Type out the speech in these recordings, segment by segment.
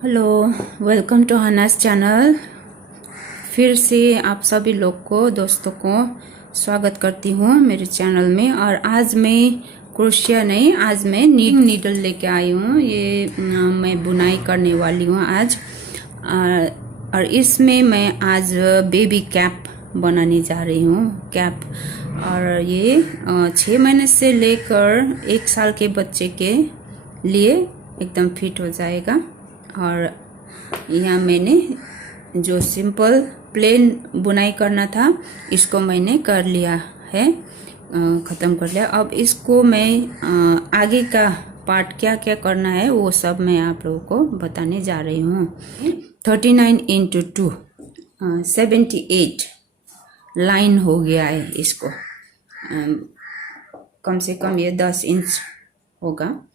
Hello, welcome to हनास channel. फिर से आप सभी लोग को दोस्तों को स्वागत करती हूँ मेरे चैनल में। और आज मैं क्रोशिया नहीं, आज मैं नीडल लेके आई हूँ। ये मैं बुनाई करने वाली हूँ आज। और इसमें मैं आज बेबी कैप बनाने जा रही हूँ। कैप, और ये 6 महीने से लेकर 1 साल के बच्चे के लिए एकदम फिट हो जाएगा। और यहाँ मैंने जो सिंपल प्लेन बुनाई करना था इसको मैंने कर लिया है, ख़त्म कर लिया। अब इसको मैं आगे का पार्ट क्या क्या करना है वो सब मैं आप लोगों को बताने जा रही हूँ। 39x2 78 लाइन हो गया है। इसको कम से कम ये 10 इंच होगा।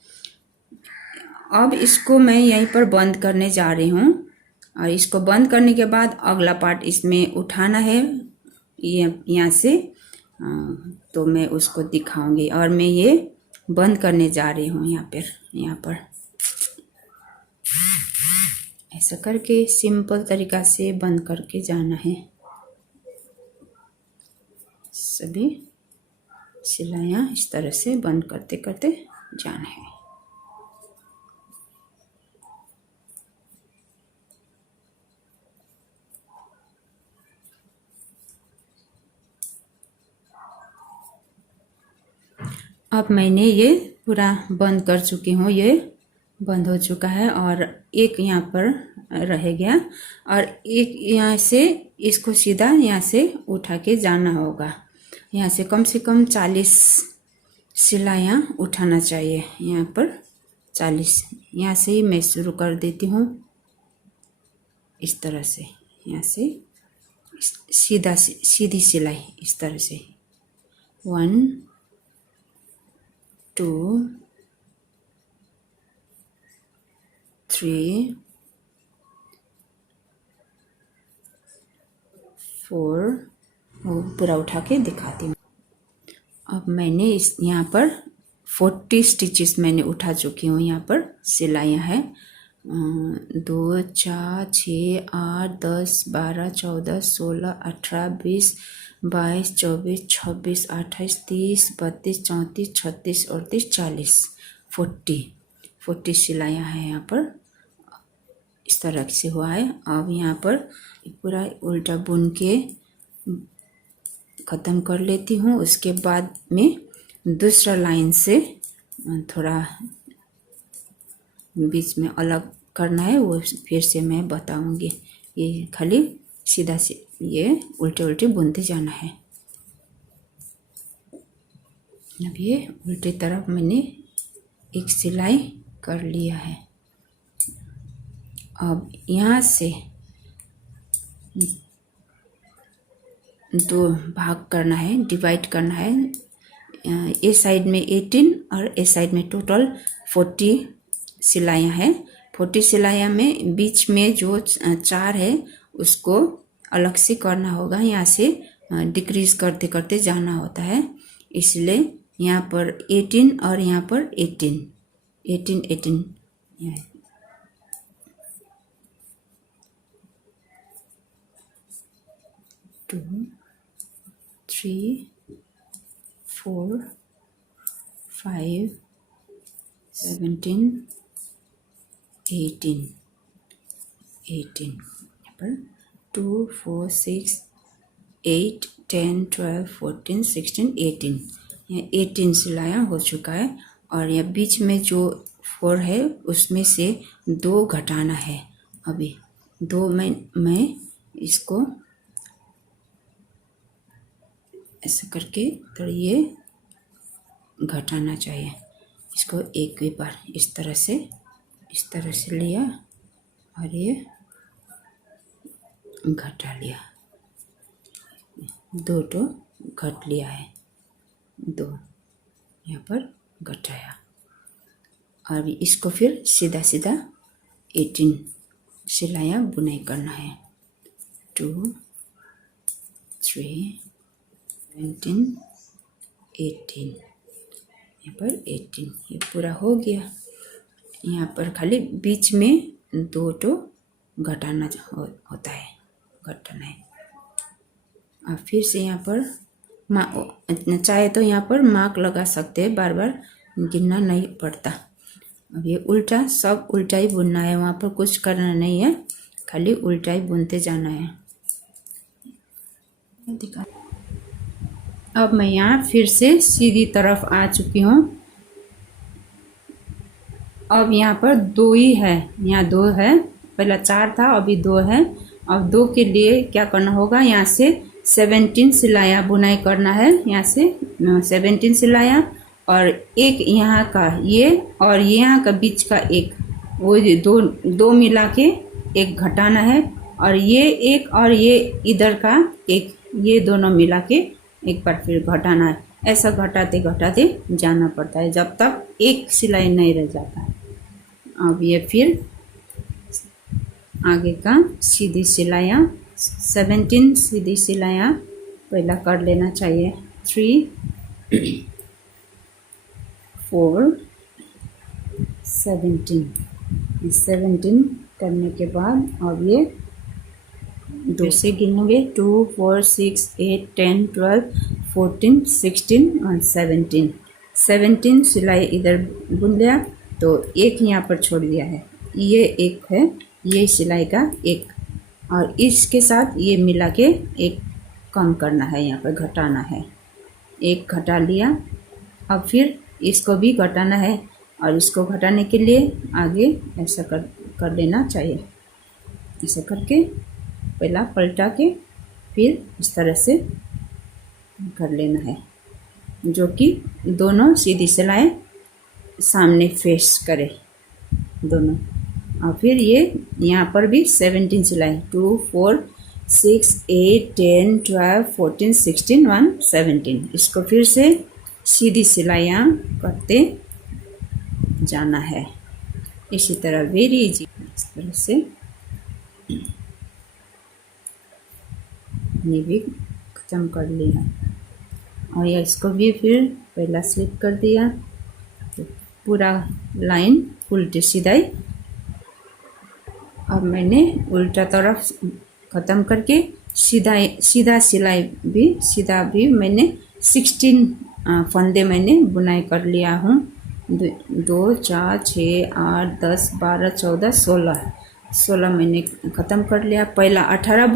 अब इसको मैं यहीं पर बंद करने जा रही हूँ। और इसको बंद करने के बाद अगला पार्ट इसमें उठाना है ये यहाँ से, तो मैं उसको दिखाऊंगी। और मैं ये बंद करने जा रही हूँ यहाँ पर ऐसा करके सिंपल तरीका से बंद करके जाना है। सभी सिलाइयाँ इस तरह से बंद करते करते जाना है। अब मैंने ये पूरा बंद कर चुकी हूँ, ये बंद हो चुका है। और एक यहाँ पर रह गया और एक यहाँ से इसको सीधा यहाँ से उठा के जाना होगा। यहाँ से कम 40 सिलाइयाँ उठाना चाहिए। यहाँ पर 40, यहाँ से ही मैं शुरू कर देती हूँ इस तरह से। यहाँ से सीधी सिलाई इस तरह से 1 2 3 4 पूरा उठा के दिखाती हूँ। अब मैंने इस यहाँ पर 40 स्टिचेस मैंने उठा चुकी हूँ। यहाँ पर सिलाइयाँ हैं 2 4 6 8 10 12 14 16 18 20 22 24 26 28 30 32 34 36 38 40 40 सिलाइयाँ हैं यहाँ पर। इस तरह से हुआ है। अब यहाँ पर पूरा उल्टा बुन के ख़त्म कर लेती हूँ। उसके बाद में दूसरा लाइन से थोड़ा बीच में अलग करना है, वो फिर से मैं बताऊंगी। ये खाली सीधा से ये उल्टे उल्टे बुनते जाना है। अब ये उल्टी तरफ मैंने एक सिलाई कर लिया है। अब यहाँ से 2 भाग करना है, डिवाइड करना है। ए साइड में 18 और ए साइड में टोटल 40 सिलाइयाँ हैं। 40 सिलाइयाँ में बीच में जो 4 है उसको अलग से करना होगा। यहाँ से डिक्रीज करते करते जाना होता है, इसलिए यहाँ पर 18 और यहाँ पर 18 2 3 4 5 17 18 यहाँ पर 2 4 6 8 10 12 14 16 18 यहाँ 18 सिलाइयाँ हो चुका है। और यह बीच में जो 4 है उसमें से 2 घटाना है। अभी 2 मैं इसको ऐसा करके तो ये घटाना चाहिए। इसको एक भी बार इस तरह से लिया और ये घटा लिया। 2 घट लिया है, 2 यहाँ पर घटाया। और इसको फिर सीधा 18 सिलाइयाँ बुनाई करना है। 2 3 17 18 यहाँ पर 18 ये पूरा हो गया। यहाँ पर खाली बीच में 2 तो घटाना होता है, घटाना है। अब फिर से यहाँ पर चाहे तो यहाँ पर मार्क लगा सकते हैं, बार बार गिनना नहीं पड़ता। अब ये उल्टा, सब उल्टा ही बुनना है, वहाँ पर कुछ करना नहीं है, खाली उल्टा ही बुनते जाना है। अब मैं यहाँ फिर से सीधी तरफ आ चुकी हूँ। अब यहाँ पर 2 ही है, यहाँ 2 है, पहला 4 था, अभी 2 है। अब 2 के लिए क्या करना होगा, यहाँ से 17 सिलाया बुनाई करना है, यहाँ से 17 सिलाया, और एक यहाँ का ये और यहाँ का बीच का एक, वो दो मिला के एक घटाना है, और ये एक और ये इधर का एक, ये दोनों मिला के एक बार फिर घटाना है। ऐसा घटाते घटाते जाना पड़ता है जब तक एक सिलाई नहीं रह जाता है। अब ये फिर आगे का सीधी सिलाइयाँ 17 सीधी सिलाइयाँ पहला कर लेना चाहिए। 3 4 17 करने के बाद अब ये 2 से गिनेंगे, 2 4 6 8 10 12 14 16 और 17 सिलाई इधर बुन लिया, तो एक यहाँ पर छोड़ दिया है, ये एक है, ये सिलाई का एक, और इसके साथ ये मिला के एक कम करना है, यहाँ पर घटाना है, एक घटा लिया। अब फिर इसको भी घटाना है, और इसको घटाने के लिए आगे ऐसा कर लेना चाहिए। ऐसा करके पहला पलटा के फिर इस तरह से कर लेना है, जो कि दोनों सीधी सिलाई सामने फेस करे दोनों। और फिर ये यहाँ पर भी 17 सिलाई, 2 4 6 8 10 12 14 16 1 17, इसको फिर से सीधी सिलाइयाँ करते जाना है। इसी तरह वेरी इजी, इस तरह से ये भी खत्म कर लिया, और ये इसको भी फिर पहला स्लिप कर दिया, तो पूरा लाइन उल्टी सिलाई। अब मैंने उल्टा तरफ ख़त्म करके सीधा सिलाई भी मैंने 16 फंदे मैंने बुनाई कर लिया हूँ। 2 4 6 8 10 12 14 16 मैंने ख़त्म कर लिया। पहला 18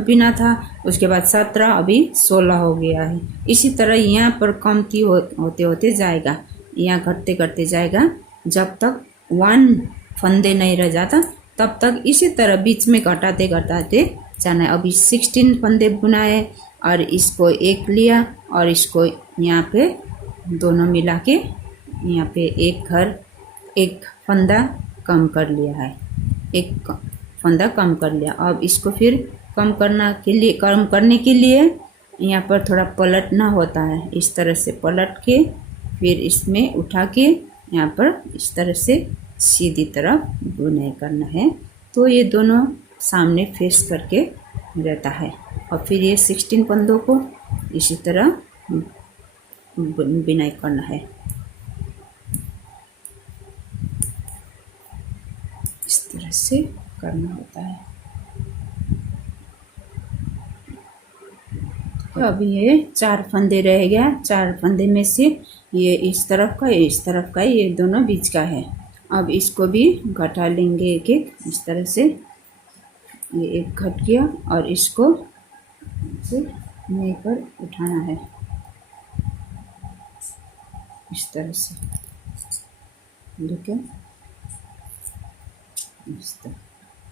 बिना था, उसके बाद 17, अभी 16 हो गया है। इसी तरह यहाँ पर कमती होते होते जाएगा, यहाँ घटते घटते जाएगा, जब तक 1 फंदे नहीं रह जाता तब तक इसी तरह बीच में घटाते घटाते जाना है। अभी 16 फंदे बुनाए, और इसको एक लिया, और इसको यहाँ पे दोनों मिला के यहाँ पे एक फंदा कम कर लिया है, एक फंदा कम कर लिया। अब इसको फिर कम करने के लिए यहाँ पर थोड़ा पलटना होता है, इस तरह से पलट के फिर इसमें उठा के यहाँ पर इस तरह से सीधी तरफ बुनाई करना है, तो ये दोनों सामने फेस करके रहता है। और फिर ये 16 फंदों को इसी तरह बुनाई करना है, इस तरह से करना होता है। तो अभी ये 4 फंदे रह गया, 4 फंदे में से ये इस तरफ का, इस तरफ का, ये दोनों बीच का है। अब इसको भी घटा लेंगे एक एक, इस तरह से ये एक घट गया, और इसको से नहीं पर उठाना है, इस तरह से, देखिए इस तरह।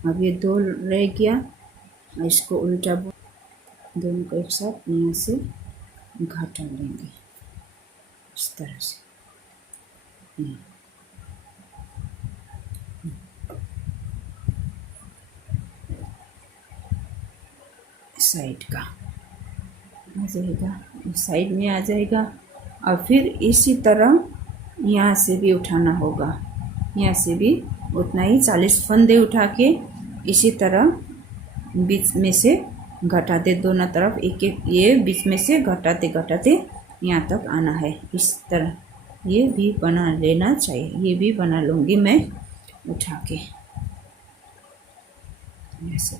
अब ये 2 रह गया, इसको उल्टा दोनों को एक साथ यहाँ से घटा लेंगे, इस तरह से। साइड का आ जाएगा, साइड में आ जाएगा, और फिर इसी तरह यहाँ से भी उठाना होगा, यहाँ से भी उतना ही 40 फंदे उठा के इसी तरह बीच में से घटाते, दोनों तरफ एक एक, ये बीच में से घटाते घटाते यहाँ तक आना है। इस तरह ये भी बना लेना चाहिए, ये भी बना लूँगी मैं उठा के। ऐसे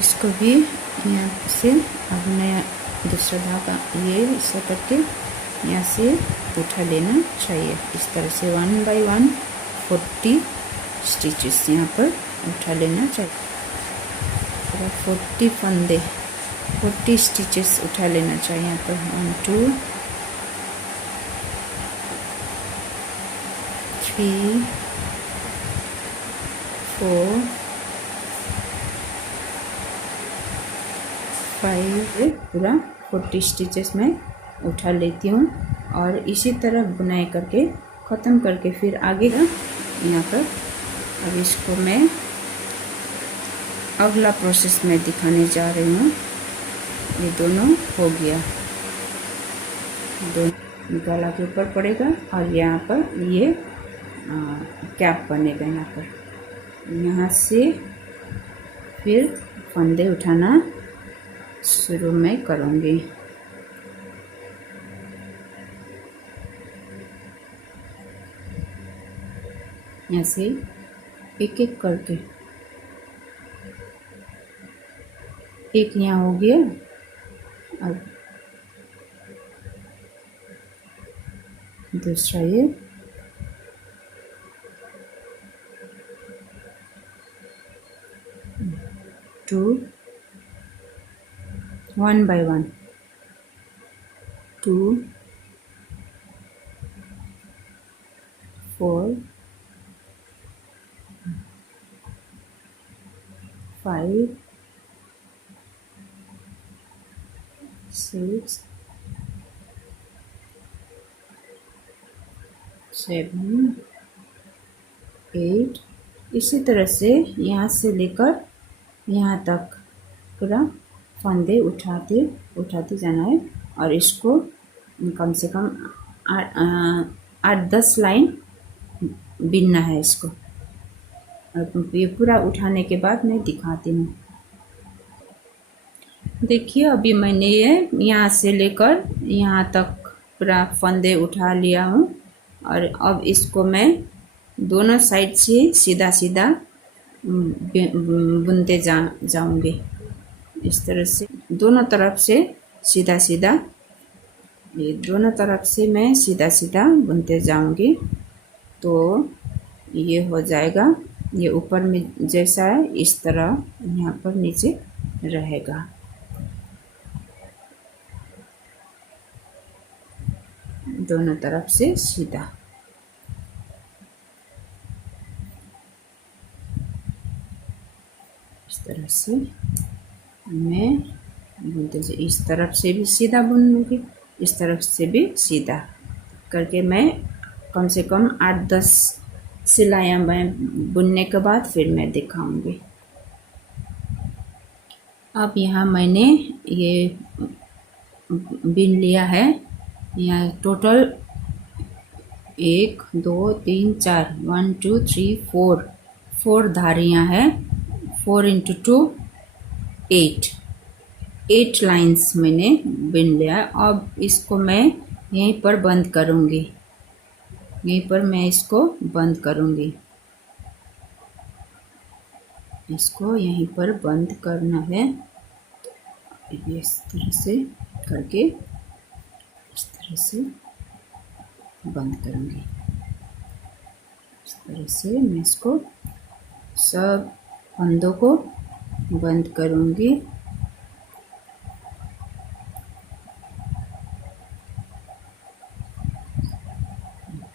इसको भी यहाँ से अब नया दूसरा धागा ये ऐसा करके यहाँ से उठा लेना चाहिए। इस तरह से 1 बाय 1 40 स्टिचेस यहाँ पर उठा लेना चाहिए। 40 फंदे 40 स्टिचेस उठा लेना चाहिए यहाँ पर। 1 2 3 4 5 पूरा 40 स्टिचेस में उठा लेती हूँ और इसी तरह बुनाई करके ख़त्म करके फिर आगे यहाँ पर अब इसको मैं अगला प्रोसेस में दिखाने जा रही हूँ। ये दोनों हो गया, दोनों गला के ऊपर पड़ेगा और यहाँ पर ये कैप बनेगा। यहाँ पर यहाँ से फिर फंदे उठाना शुरू में करूँगी। यहाँ से एक एक करके एक यहाँ हो गया। अब दूसरा ये 2 1 by 1 2 4 5 6 7 8 इसी तरह से यहाँ से लेकर यहाँ तक पूरा फंदे उठाते जाना है और इसको कम से कम 8-10 लाइन बिनना है इसको। और ये पूरा उठाने के बाद मैं दिखाती हूँ। देखिए अभी मैंने ये यहाँ से लेकर यहाँ तक पूरा फंदे उठा लिया हूँ और अब इसको मैं दोनों साइड से सीधा सीधा बुनते जाऊँगी। इस तरह से दोनों तरफ से सीधा सीधा, ये दोनों तरफ से मैं सीधा सीधा बुनते जाऊँगी तो ये हो जाएगा। ये ऊपर में जैसा है इस तरह यहाँ पर नीचे रहेगा। दोनों तरफ से सीधा इस तरह से मैं बुनते इस तरफ से भी सीधा बुनूंगी, इस तरफ से भी सीधा करके मैं कम से कम 8-10 सिलाइयाँ मैं बुनने के बाद फिर मैं दिखाऊंगी। अब यहाँ मैंने ये बिन लिया है। यहाँ टोटल 1 2 3 4 1 2 3 4 धारियाँ हैं। 4 × 2 8 लाइंस मैंने बिन लिया। अब इसको मैं यहीं पर बंद करूँगी, यहीं पर मैं इसको बंद करूँगी। इसको यहीं पर बंद करना है। इस तरह से करके इस तरह से बंद करूँगी। इस तरह से मैं इसको सब फंदों को बंद करूँगी।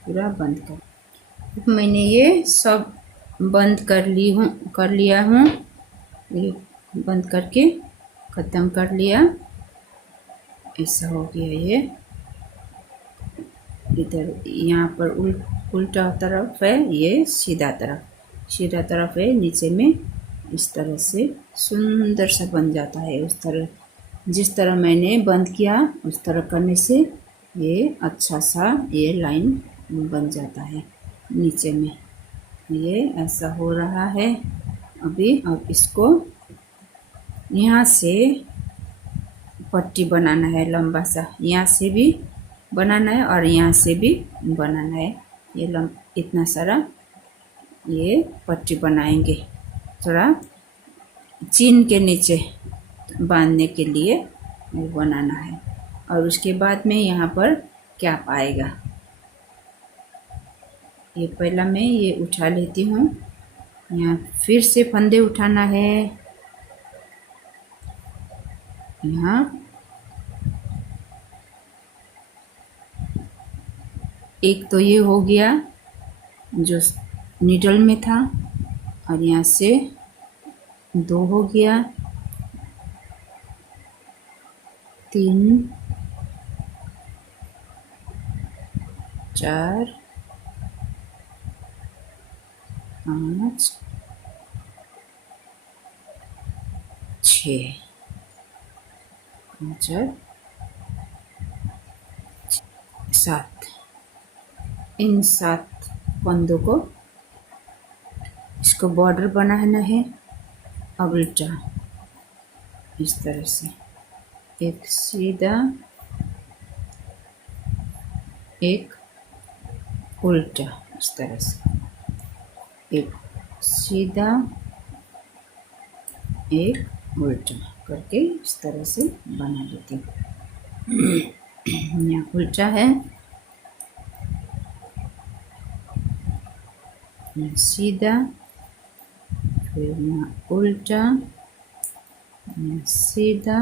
पूरा बंद कर मैंने ये सब बंद कर लिया हूँ। ये बंद करके ख़त्म कर लिया। ऐसा हो गया। ये इधर यहाँ पर उल्टा तरफ है, ये सीधा तरफ है। नीचे में इस तरह से सुंदर सा बन जाता है। उस तरह जिस तरह मैंने बंद किया उस तरह करने से ये अच्छा सा ये लाइन बन जाता है नीचे में। ये ऐसा हो रहा है अभी। अब इसको यहाँ से पट्टी बनाना है लंबा सा, यहाँ से भी बनाना है और यहाँ से भी बनाना है। ये इतना सारा ये पट्टी बनाएंगे, थोड़ा चिन के नीचे बांधने के लिए वो बनाना है। और उसके बाद में यहाँ पर कैप आएगा। ये पहला मैं ये उठा लेती हूँ। यहाँ फिर से फंदे उठाना है। यहाँ एक तो ये हो गया जो नीडल में था, और यहाँ से 2 हो गया, 3, 4, 5, 6, 7। इन 7 फंदों को इसको बॉर्डर बनाना है। अब उल्टा इस तरह से, एक सीधा एक उल्टा, इस तरह से एक सीधा एक उल्टा करके इस तरह से बना लेती हूँ। यहाँ उल्टा है, यहाँ सीधा, फिर यहाँ उल्टा, यहाँ सीधा,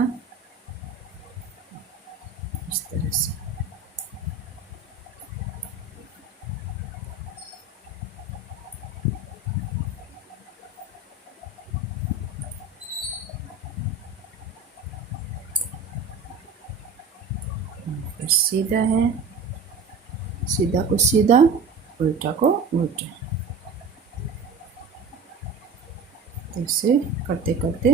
इस तरह से। फिर सीधा है, सीधा को सीधा, उल्टा को उल्टा, ऐसे करते करते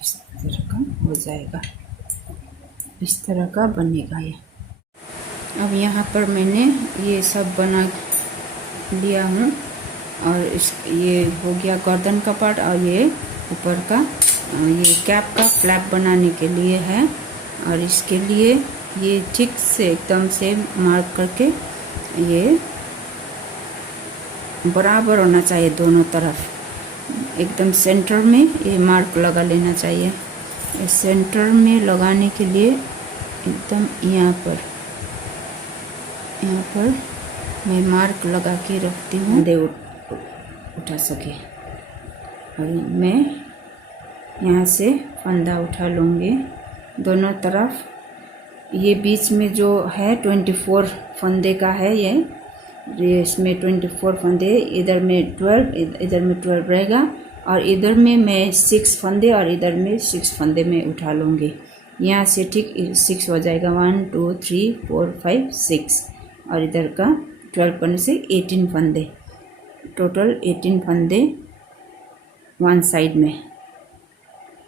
इस तरह का हो जाएगा, इस तरह का बनेगा ये। अब यहाँ पर मैंने ये सब बना लिया हूँ, और इस ये हो गया गर्दन का पार्ट, और ये ऊपर का ये कैप का फ्लैप बनाने के लिए है। और इसके लिए ये ठीक से एकदम से मार्क करके ये बराबर होना चाहिए दोनों तरफ, एकदम सेंटर में ये मार्क लगा लेना चाहिए। इस सेंटर में लगाने के लिए एकदम यहाँ पर मैं मार्क लगा के रखती हूँ, दे उठा सके। और मैं यहाँ से फंदा उठा लूँगी दोनों तरफ। ये बीच में जो है 24 फंदे का है ये इसमें 24 फंदे, इधर में 12, इधर में 12 रहेगा, और इधर में मैं 6 फंदे और इधर में 6 फंदे में उठा लूँगी। यहाँ से ठीक 6 हो जाएगा, 1 2 3 4 5 6, और इधर का 12 करने से 18 फंदे, टोटल 18 फंदे वन साइड में।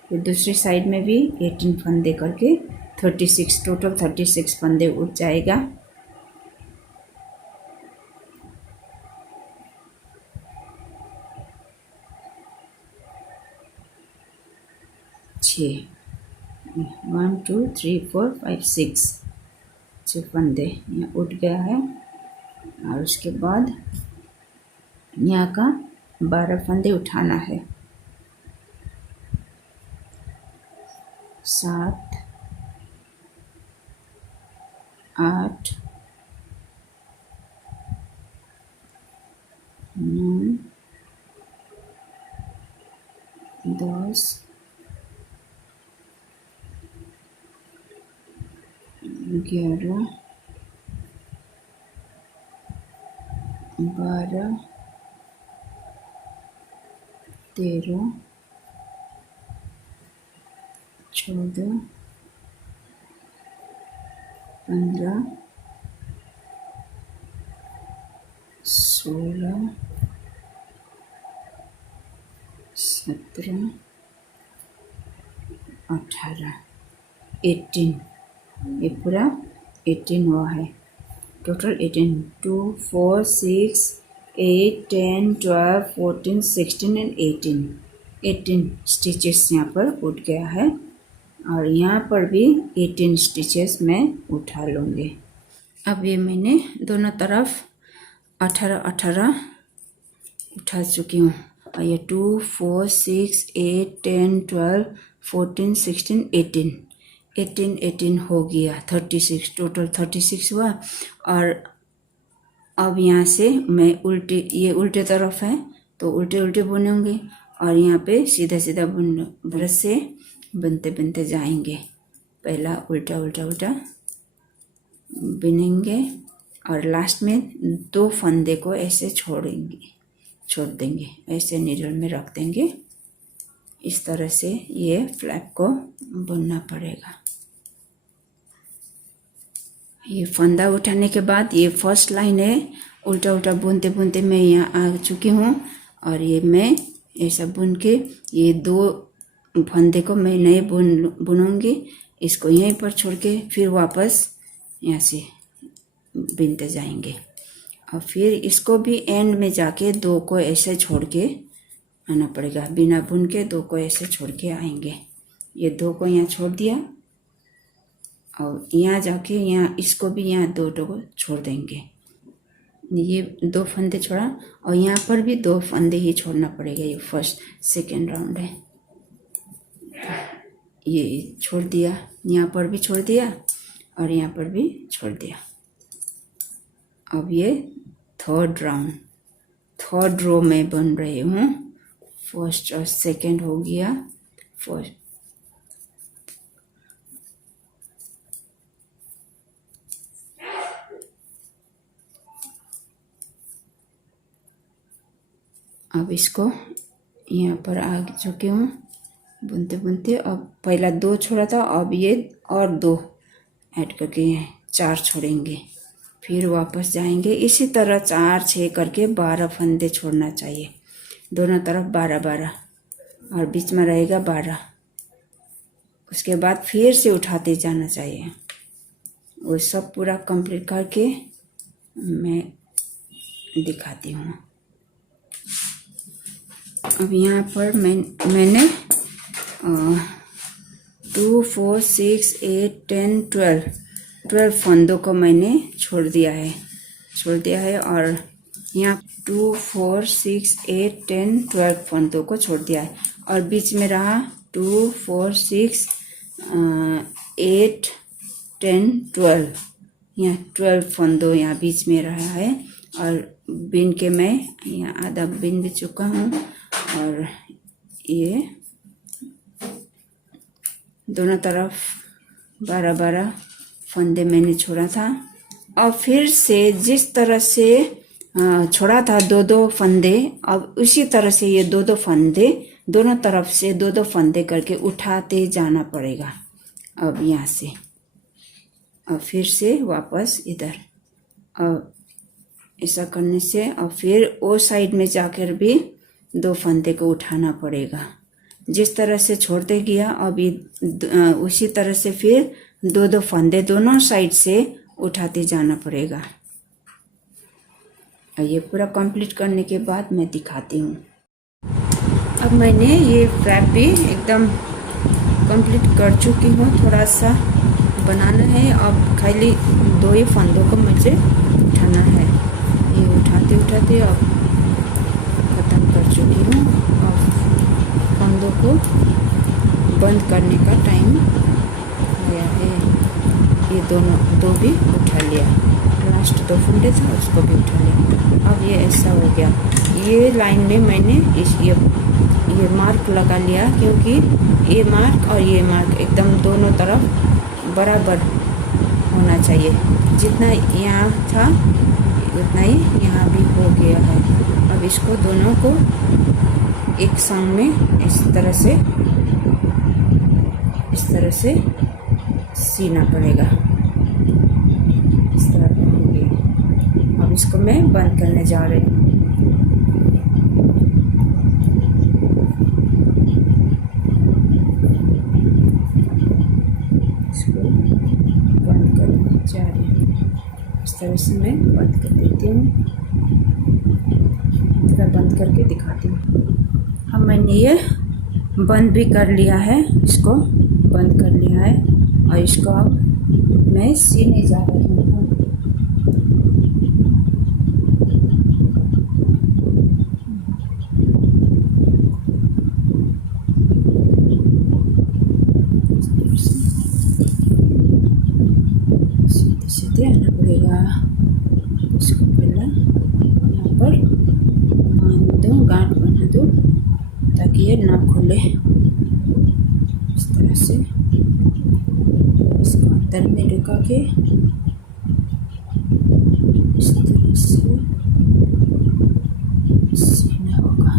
फिर दूसरी साइड में भी 18 फंदे करके 36, टोटल 36 फंदे उठ जाएगा। छः, 1 2 3 4 5 6 फंदे यहाँ उठ गया है। और उसके बाद यहाँ का 12 फंदे उठाना है। 7 8 9 10 11 12 13 14 15 16 17 18 18, ये पूरा 18 हुआ है। Total 18, 2 4 6 8 10 12 14 16 and 18। 18 स्टिचेस यहाँ पर उठ गया है और यहाँ पर भी 18 स्टिचेस मैं उठा लूँगी। अब ये मैंने दोनों तरफ 18 उठा चुकी हूँ और ये 2 4 6 8 10 12 14 16 18 हो गया, 36 टोटल 36 हुआ। और अब यहाँ से मैं ये उल्टे तरफ है तो उल्टे बुनूंगी और यहाँ पे सीधा ब्रश से बनते जाएंगे। पहला उल्टा बुनेंगे और लास्ट में 2 फंदे को ऐसे छोड़ देंगे, ऐसे नीडल में रख देंगे। इस तरह से ये फ्लैप को बुनना पड़ेगा। ये फंदा उठाने के बाद ये फर्स्ट लाइन है, उल्टा बुनते मैं यहाँ आ चुकी हूँ और ये मैं ऐसा बुन के ये 2 फंदे को मैं नए बुनूंगी। इसको यहीं पर छोड़ के फिर वापस यहाँ से बुनते जाएंगे और फिर इसको भी एंड में जाके 2 को ऐसे छोड़ के आना पड़ेगा। बिना बुन के 2 को ऐसे छोड़ के आएंगे। ये 2 को यहाँ छोड़ दिया और यहाँ जाके यहाँ इसको भी यहाँ 2 को छोड़ देंगे। ये 2 फंदे छोड़ा और यहाँ पर भी 2 फंदे ही छोड़ना पड़ेगा। ये फर्स्ट सेकेंड राउंड है, ये छोड़ दिया, यहाँ पर भी छोड़ दिया और यहाँ पर भी छोड़ दिया। अब ये थर्ड रो में बन रही हूँ। फर्स्ट और सेकेंड हो गया। फर्स्ट अब इसको यहाँ पर आ चुके हूँ बुनते। अब पहला 2 छोड़ा था, अब ये और 2 ऐड करके 4 छोड़ेंगे, फिर वापस जाएंगे। इसी तरह 4 6 करके 12 फंदे छोड़ना चाहिए। दोनों तरफ 12 और बीच में रहेगा 12। उसके बाद फिर से उठाते जाना चाहिए। वो सब पूरा कंप्लीट करके मैं दिखाती हूँ। अब यहाँ पर मैंने 2 4 6 8 10 12 फंदों को मैंने छोड़ दिया है और यहाँ 2 4 6 8 10 12 फंदों को छोड़ दिया है और बीच में रहा 2 4 6 8 10 12। यहाँ 12 फंदों यहाँ बीच में रहा है और बिन के मैं यहाँ आधा बिन भी चुका हूँ और ये दोनों तरफ 12 फंदे मैंने छोड़ा था। और फिर से जिस तरह से छोड़ा था 2 फंदे, अब उसी तरह से ये 2 फंदे दोनों तरफ से 2 फंदे करके उठाते जाना पड़ेगा। अब यहाँ से और फिर से वापस इधर, अब ऐसा करने से और फिर वो साइड में जाकर भी 2 फंदे को उठाना पड़ेगा। जिस तरह से छोड़ते गया अभी उसी तरह से फिर 2 फंदे दोनों साइड से उठाते जाना पड़ेगा। और ये पूरा कंप्लीट करने के बाद मैं दिखाती हूँ। अब मैंने ये फ्लैप भी एकदम कंप्लीट कर चुकी हूँ। थोड़ा सा बनाना है, अब खाली 2 ही फंदों को मुझे उठाना है। ये उठाते अब ख़त्म कर चुकी हूँ। अब फंदों को बंद करने का टाइम आया है। ये दो भी उठा लिया, लास्ट 2 फंदे था उसको भी उठा लिया। अब ये ऐसा हो गया। ये लाइन में मैंने ये मार्क लगा लिया, क्योंकि ये मार्क और ये मार्क एकदम दोनों तरफ बराबर होना चाहिए। जितना यहाँ था उतना ही यहाँ भी हो गया है। अब इसको दोनों को एक संग में इस तरह से सीना पड़ेगा। इस तरह होगी। अब इसको मैं बंद करने जा रही हूँ। इसको बंद करने जा रही हूँ। इस तरह से मैं बंद कर देती हूँ। थोड़ा बंद करके दिखाती हूँ। अब मैंने ये बंद भी कर लिया है, इसको बंद कर लिया है और इसको अब मैं सीने जा रही हूँ। सीधे सीधे आना पड़ेगा। इसको पहले यहाँ पर बांध दो, गांठ बना दो ताकि ये ना खुले। इस तरह से इसको अंदर में ढुका के इस तरह से सीना होगा।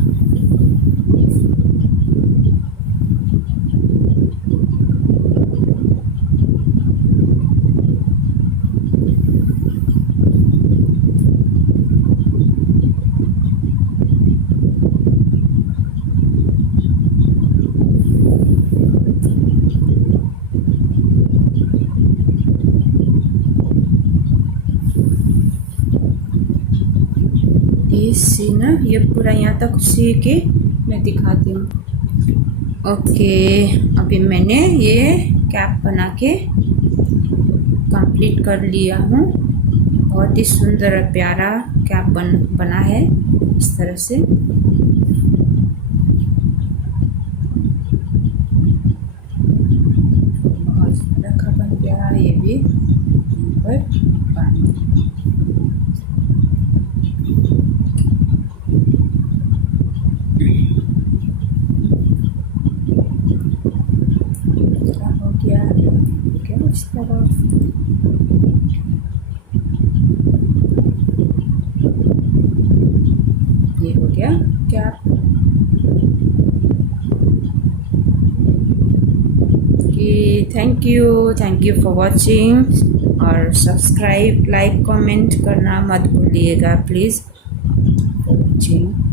ये सीना, ये पूरा यहाँ तक सी के मैं दिखाती हूँ। ओके, अभी मैंने ये कैप बना के कंप्लीट कर लिया हूँ। बहुत ही सुंदर और प्यारा कैप बना है इस तरह से। बहुत रखा बन गया ये भी पर हो गया इस तरह। ये हो गया cap. Thank you for watching और सब्सक्राइब, लाइक, कमेंट करना मत भूलिएगा प्लीज़ फॉर वॉचिंग।